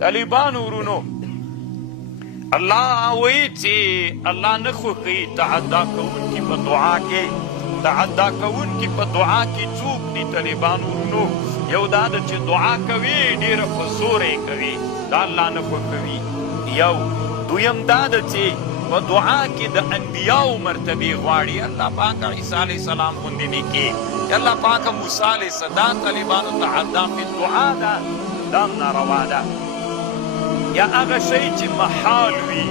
طالبانو ورونو الله وایي چې الله نه خوښوي تعدا کوونکي په دعا کې. تعدا کوونکي په دعا کې څوک دي طالبانو ورونو؟ یو دا ده چې دعا کوي ډېره په زور یې کوي، دا الله نه خوښوي. یو دویم دا ده چې په دعا کې د انبیاو مرتبې غواړي. الله پاک عیسی علیه السلام غوندې نیکي، الله پاک موسی علیه السلام. طالبانو تعدا فی الدعا ده، دا هم ناروا ده. یا هغه شی چې محال وي،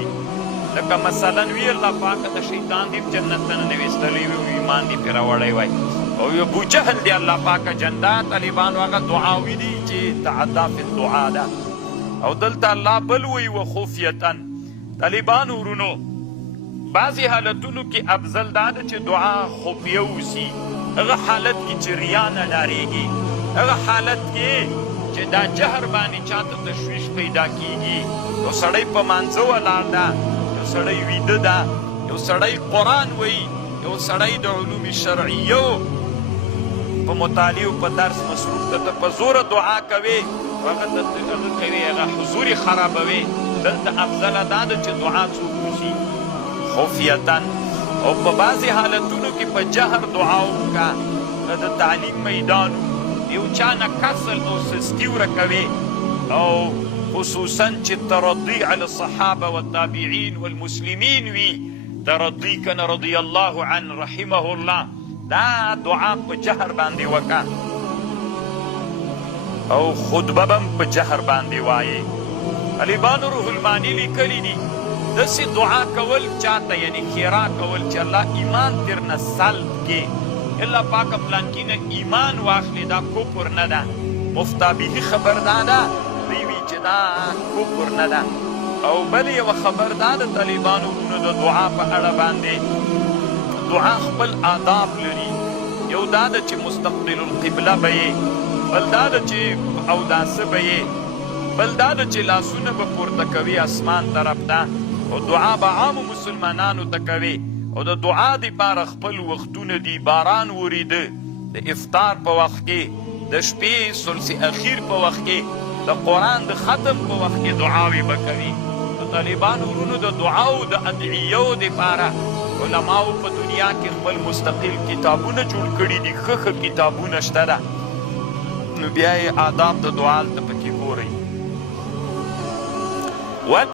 لکه مثلا وي الله پاک د شیطان دې جنت ته ننویستلی وي او ایمان دې پرې راوړی وای، او یو ابوجهل دی الله پاک جنت. طالبانو هغه دعاوي دي چې تعدا فی الدعا ده. او دلته الله بل وی وخفیتا. طالبانو ورونو بعضې حالتونو کې افضل دا ده چې دعا خفیه وسي. هغه حالت کې چې ریا نه ډارېږي، هغه حالت کې چې دا جهر باندې چاته تشویش پیدا کیږي. یو سړی په مانځه ولاړ ده، یو سړی ویده ده، یو سړی قرآن وایي، یو سړی د علوم شرعیو په مطالعه په درس مصروف ته په زوره دعا کوي، هغه کوي هغه حضور خرابوي. دلته افضله دا ده چې دعا څوک وشي خفیتا. او په بعضې حالتونو کې په جهر دعا وکړه. د تعلیم میدان یو چا نه کسل او سستي ورکوي، او خصوصا چې ترضي علی الصحابه والتابعین والمسلمین وي، ترضي کنه رضی الله عنه رحمه الله، دا دعا په جهر باندې وکړه، او خطبه به هم په جهر باندې وایي. طالبانو روح المانی لیکلي دي داسې دعا کول چاته، یعنی خیرا کول چې الله ایمان ترنه سلب کې، الله پاک پلانکي نه ایمان واخلي، دا کفر نه ده. مفتابهي خبر دا ده، دوی وي چې دا کفر نه ده. او بل یوه خبر دا ده طالبانو ورونو د دعا په اړه باندې، دعا خپل آداب لري. یو دا ده چې مستقبل القبله به یې، بل دا ده چې اوداسه به یې، بل دا ده چې لاسونه به پورته کوي اسمان طرف ته، او دعا به عامو مسلمانانو ته کوي. او د دعا دپاره خپل وختونه دي. باران وریده د افطار په وخت کې، د شپې ثلث اخیر په وخت کې، د قرآن د ختم په وخت کې دعاوې به کوي. د طالبانو ورونو د دعاو د ادعیو دپاره علماو په دنیا کې خپل مستقل کتابونه جوړ کړي دي، ښه ښه کتابونه شته ده. نو بیا یې آداب د دعا هلته پکې ګورئ.